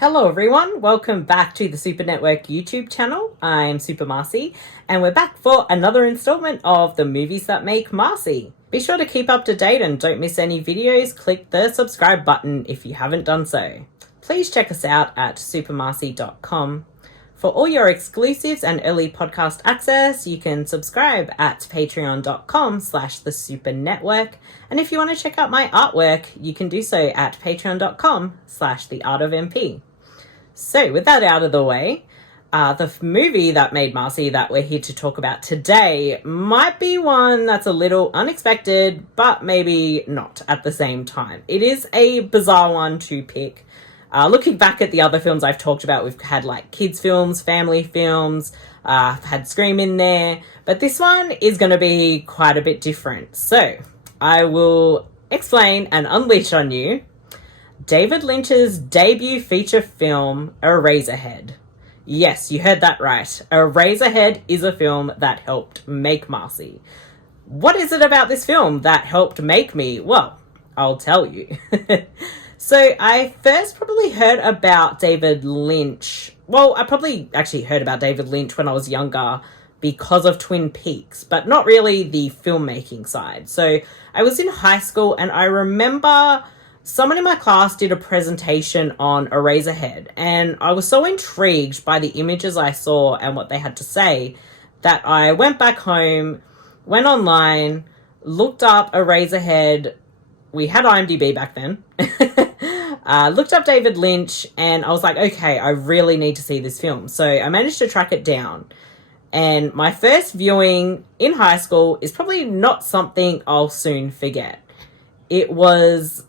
Hello everyone, welcome back to the Super Network YouTube channel. I'm Super Marcey, and we're back for another installment of the Movies That Make Marcey. Be sure to keep up to date and don't miss any videos. Click the subscribe button if you haven't done so. Please check us out at supermarcey.com. For all your exclusives and early podcast access, you can subscribe at patreon.com/thesupernetwork. And if you want to check out my artwork, you can do so at patreon.com/theartofmp. So with that out of the way, the movie that made Marcey that we're here to talk about today might be one that's a little unexpected, but maybe not at the same time. It is a bizarre one to pick. Looking back at the other films I've talked about, we've had like kids films, family films, I've had Scream in there, but this one is going to be quite a bit different. So I will explain and unleash on you David Lynch's debut feature film, Eraserhead. Yes, you heard that right. Eraserhead is a film that helped make Marcey. What is it about this film that helped make me? Well, I'll tell you. So I first probably heard about David Lynch. Well, I probably actually heard about David Lynch when I was younger because of Twin Peaks, but not really the filmmaking side. So I was in high school and I remember someone in my class did a presentation on Eraserhead, and I was so intrigued by the images I saw and what they had to say that I went back home, went online, looked up Eraserhead. We had IMDb back then. Looked up David Lynch, and I was like, okay, I really need to see this film. So I managed to track it down. And my first viewing in high school is probably not something I'll soon forget. It was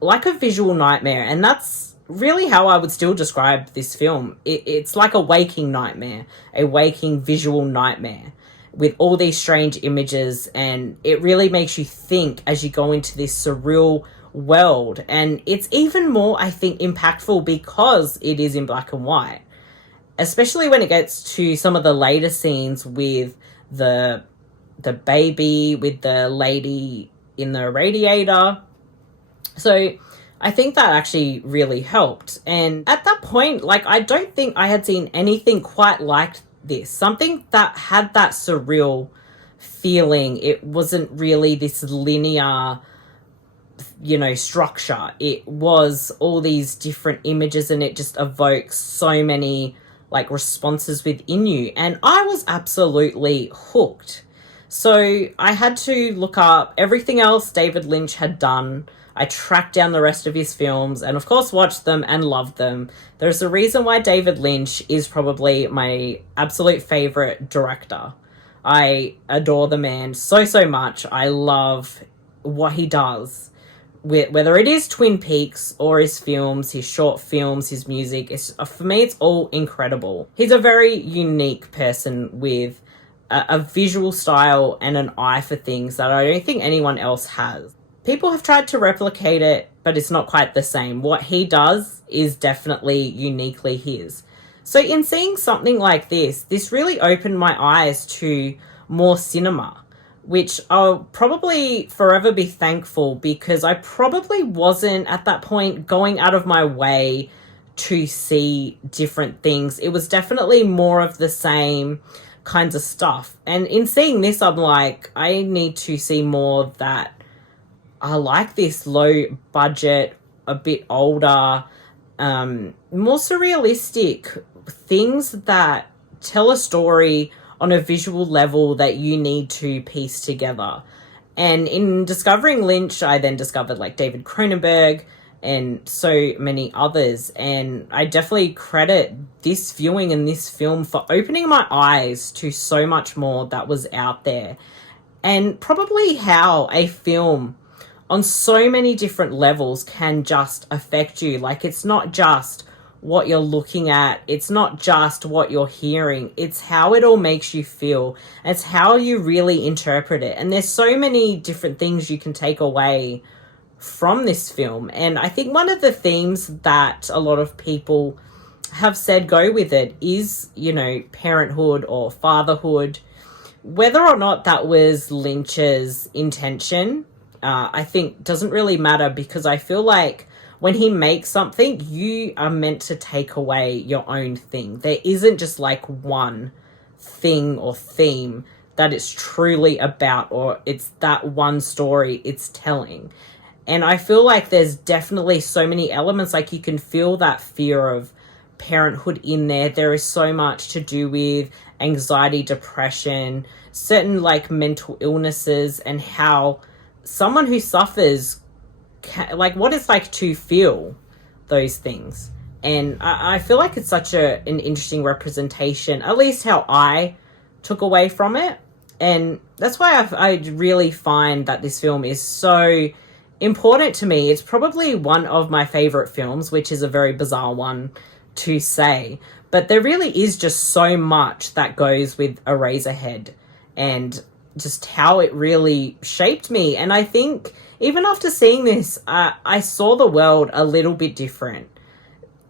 like a visual nightmare, and that's really how I would still describe this film. It's like a waking nightmare, a waking visual nightmare with all these strange images, and it really makes you think as you go into this surreal world. And it's even more, I think, impactful because it is in black and white, especially when it gets to some of the later scenes with the baby, with the lady in the radiator. So I think that actually really helped. And at that point, like, I don't think I had seen anything quite like this, something that had that surreal feeling. It wasn't really this linear, structure. It was all these different images, and it just evokes so many like responses within you, and I was absolutely hooked. So I had to look up everything else David Lynch had done. I tracked down the rest of his films and of course watched them and loved them. There's a reason why David Lynch is probably my absolute favorite director. I adore the man so much. I love what he does. Whether it is Twin Peaks or his films, his short films, his music, for me, it's all incredible. He's a very unique person with a visual style and an eye for things that I don't think anyone else has. People have tried to replicate it, but it's not quite the same. What he does is definitely uniquely his. So in seeing something like this really opened my eyes to more cinema, which I'll probably forever be thankful, because I probably wasn't at that point going out of my way to see different things. It was definitely more of the same kinds of stuff. And in seeing this, I'm like, I need to see more that are like this, low budget, a bit older, more surrealistic things that tell a story on a visual level that you need to piece together. And in discovering Lynch, I then discovered like David Cronenberg and so many others. And I definitely credit this viewing and this film for opening my eyes to so much more that was out there. And probably how a film on so many different levels can just affect you. Like, it's not just what you're looking at, it's not just what you're hearing, it's how it all makes you feel. It's how you really interpret it. And there's so many different things you can take away from this film. And I think one of the themes that a lot of people have said go with it is, parenthood or fatherhood. Whether or not that was Lynch's intention, I think doesn't really matter, because I feel like when he makes something, you are meant to take away your own thing. There isn't just like one thing or theme that it's truly about, or it's that one story it's telling. And I feel like there's definitely so many elements, like you can feel that fear of parenthood in there. There is so much to do with anxiety, depression, certain like mental illnesses, and how someone who suffers like what it's like to feel those things. And I feel like it's such an interesting representation, at least how I took away from it. And that's why I really find that this film is so important to me. It's probably one of my favorite films, which is a very bizarre one to say, but there really is just so much that goes with Eraserhead and just how it really shaped me. And I think even after seeing this, I saw the world a little bit different.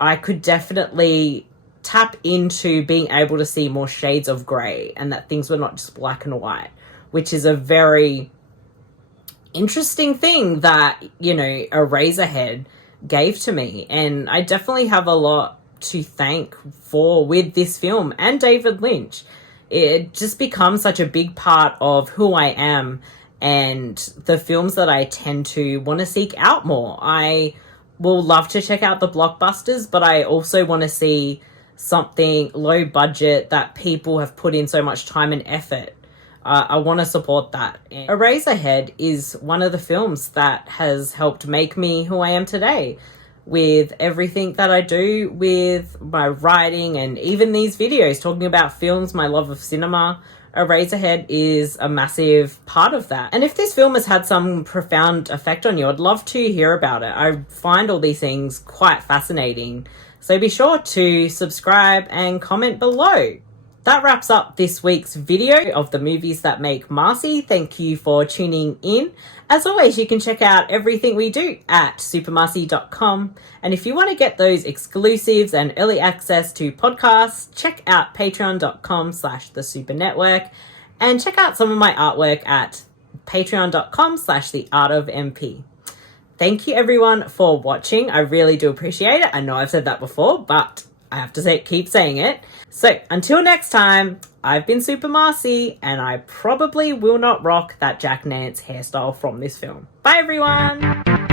I could definitely tap into being able to see more shades of grey, and that things were not just black and white, which is a very interesting thing that, you know, Eraserhead gave to me. And I definitely have a lot to thank for with this film and David Lynch. It just becomes such a big part of who I am and the films that I tend to want to seek out more. I will love to check out the blockbusters, but I also want to see something low budget that people have put in so much time and effort. I want to support that. And Eraserhead is one of the films that has helped make me who I am today, with everything that I do with my writing and even these videos talking about films, my love of cinema. Eraserhead is a massive part of that. And if this film has had some profound effect on you, I'd love to hear about it. I find all these things quite fascinating. So be sure to subscribe and comment below. That wraps up this week's video of the Movies That Make Marcey. Thank you for tuning in. As always, you can check out everything we do at supermarcey.com. And if you want to get those exclusives and early access to podcasts, check out patreon.com/thesupernetwork, and check out some of my artwork at patreon.com/theartofmp. Thank you everyone for watching. I really do appreciate it. I know I've said that before, but I have to keep saying it. So until next time, I've been Super Marcey, and I probably will not rock that Jack Nance hairstyle from this film. Bye everyone!